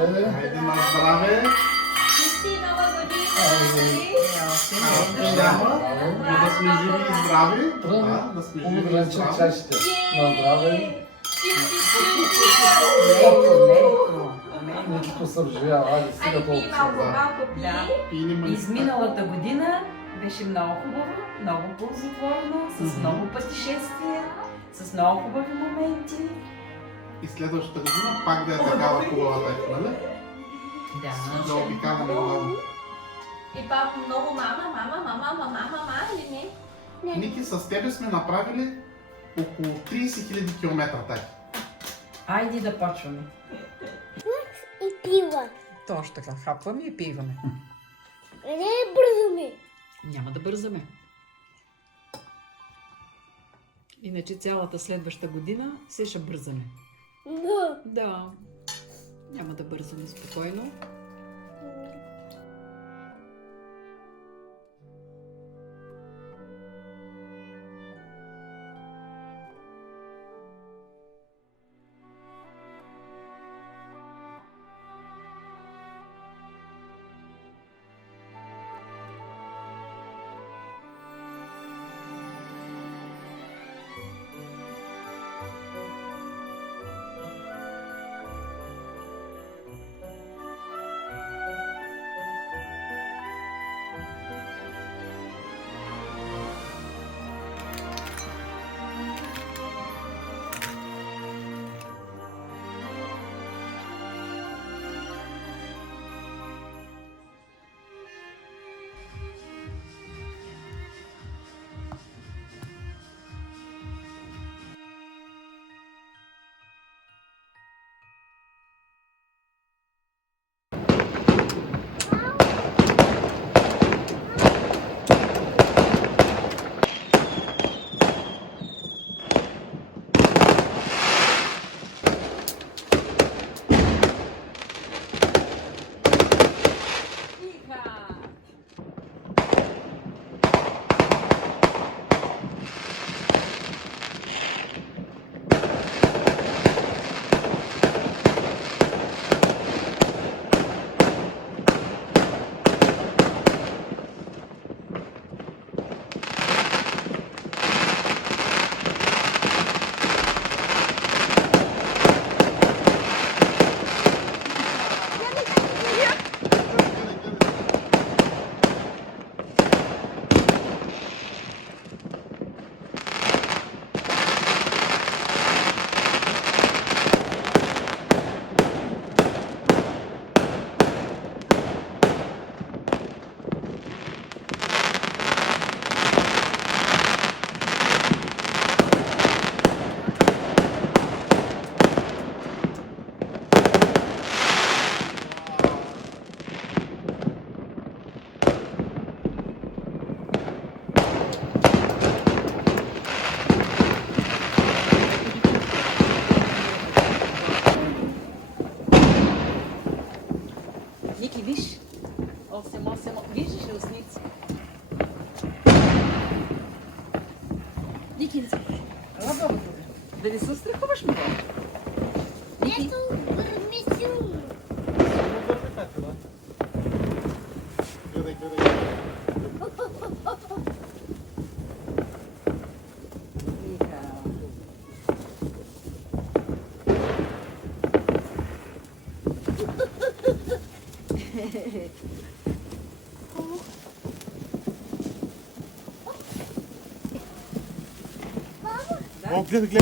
Хайде на здраве! Чести нова година! Няма, но да сме живи и здрави. Да сме живи и здрави. чашите. На здраве. Никито сържия, айде сега Айде пи толкова. малко пи. Да. Пили ме. Изминалата година беше много хубава, много ползотворна, с много пътешествия, с много хубави моменти. И следващата година пак да е такава хубавата, нали? Да обикаляме много. И пак много мама или не? Ники, с тебе сме направили около 30 000 км таки. Айде да почваме. И пива. Точно така, хапваме и пиваме. Не бързаме. Няма да бързаме. Иначе цялата следваща година се ще бързаме. Да. Да. Няма да бързаме спокойно. Ники, виж. Осем. Виждаш ли осница? Ники, ела баба тук. Да не се устрахуваш, ме? Ники. Ето, мисъл. О, гледай.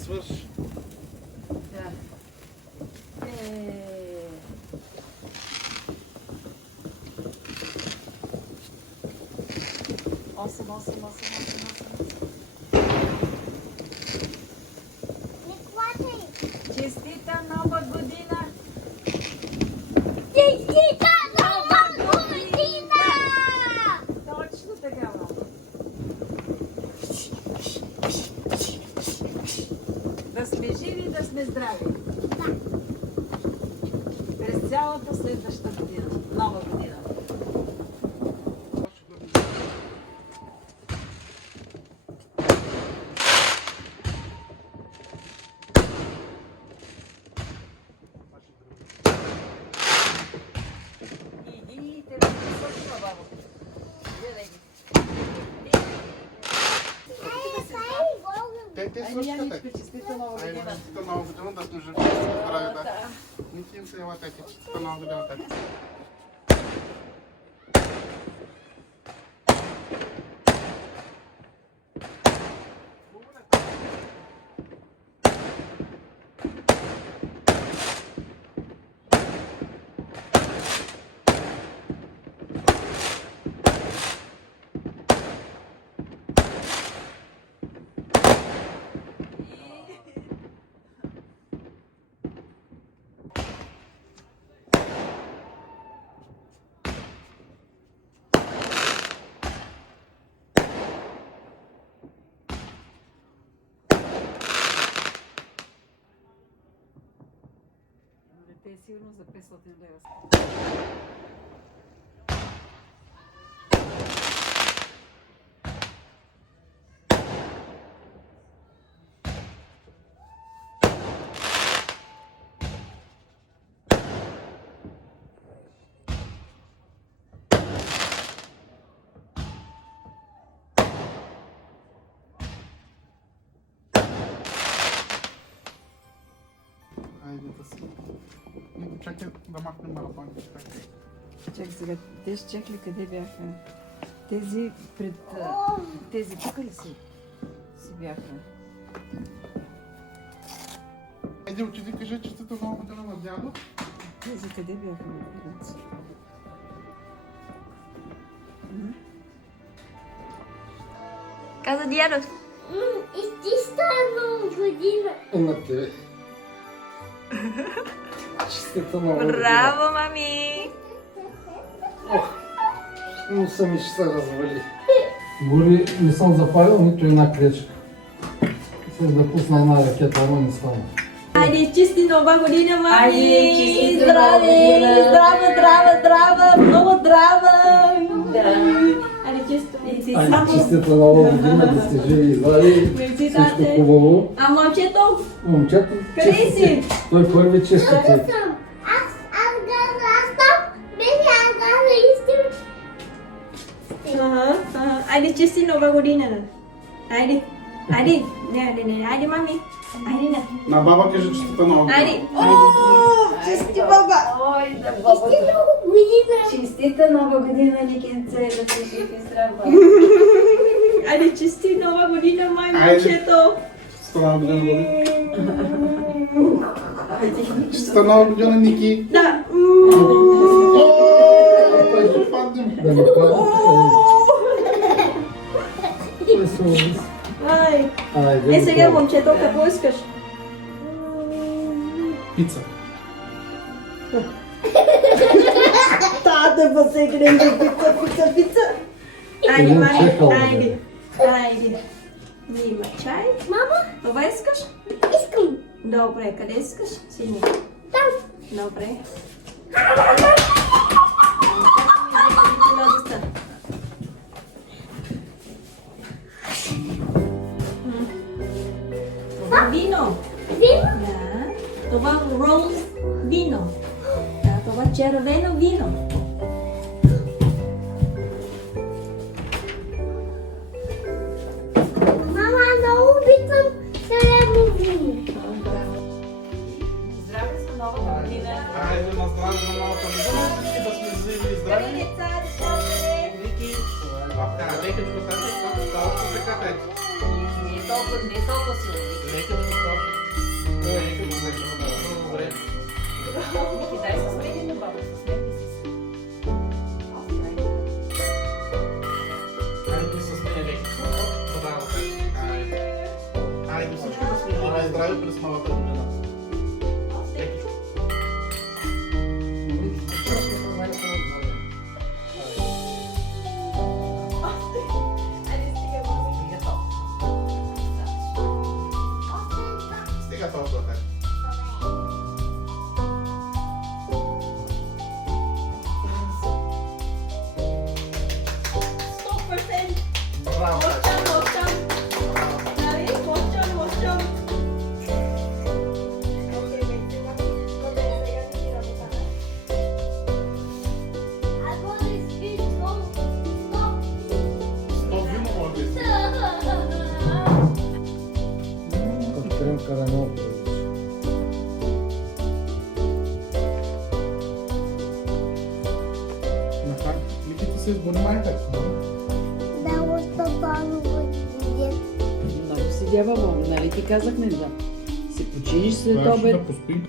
Свърш. Да. Осем. Честита нова година! Честита нова година! Точно така, мама. Да сме живи, да сме здрави. Да. През цялата следваща година. Точно, бабо. Гледай ги. Те Ами, свършиха Яничка, те. честита нова Айде, година. честита нова година, да сме живи и здрави, да. Ники им се ела тати, честита нова година, тати. Те е сигурно за 500 лева. Айде да си. Ники, чакай да махнем марафонки. Чакай. Чакай сега, тези чекли къде бяха? Тези пред... Тези тук ли си бяха? Айде, отиди, кажи честита нова година на дядо. Тези къде бяха на пиленци? Каза дядо. Изтистана година. На тебе. Честита нова година. Браво, мами! Ох, носа ми ще се развали. Гори не съм запалил нито една клечка. Се да пусна една ракета, ама не стана. Айде, чисти нова година, мами! Айде, честита Здраве! нова година! Здрава, здрава, здрава! Много здрава! Да. Айде, чисто! Айде, честита нова година, да сте живи и здрави. Мерси, Всичко тате! хубаво. А момчето? Момчето, Къде честите. си? Той първи честите. Аз там бях истина. Айде, чисти нова година! Айде! Айде! Не, айде, мами! Айде, не! На баба кажи честита нова година. Айде! О, чисти баба! Ой, да бабата. Честита нова година, Никенце, да се жив и здрава. Айде, чисти нова година, май Айде. момчето! Честита нова година, Боби. Честита нова година, Ники. Да! Ой, ще паднем. Да не паднете. Той се увис. Ай! Айде, Е, сега, готово. момчето, какво искаш? Пица. Тате, па се грем за пица! Айде, Един мами, чекал, бе. айде! Има чай? Мама, Това искаш? искам. Добре, къде искаш? Сини. Там. Добре. Това вино. Вино? Да. Това роуз вино. Да, това червено вино. Мама, много обичам червено вино. Здраве за новата година. Айде на здраве за новата година. Всички да сме живи и здрави. Деца, Ники. Лекичко, тати, става по така, тати. Не е толкова силно. Лекичко, става. Лекичко, добре. Ники, дай се смеки на баба, се смеки си. Айде с нея лекичко. Браво, тати. Айде всички да сме живи и здрави през новата година. Лекичко. Стига толкова, тати. Браво, тати. I want to speak се избуни майка. Да, от това Много си дява, нали ти казах не да. Си починиш след Трябваше обед. да поспи.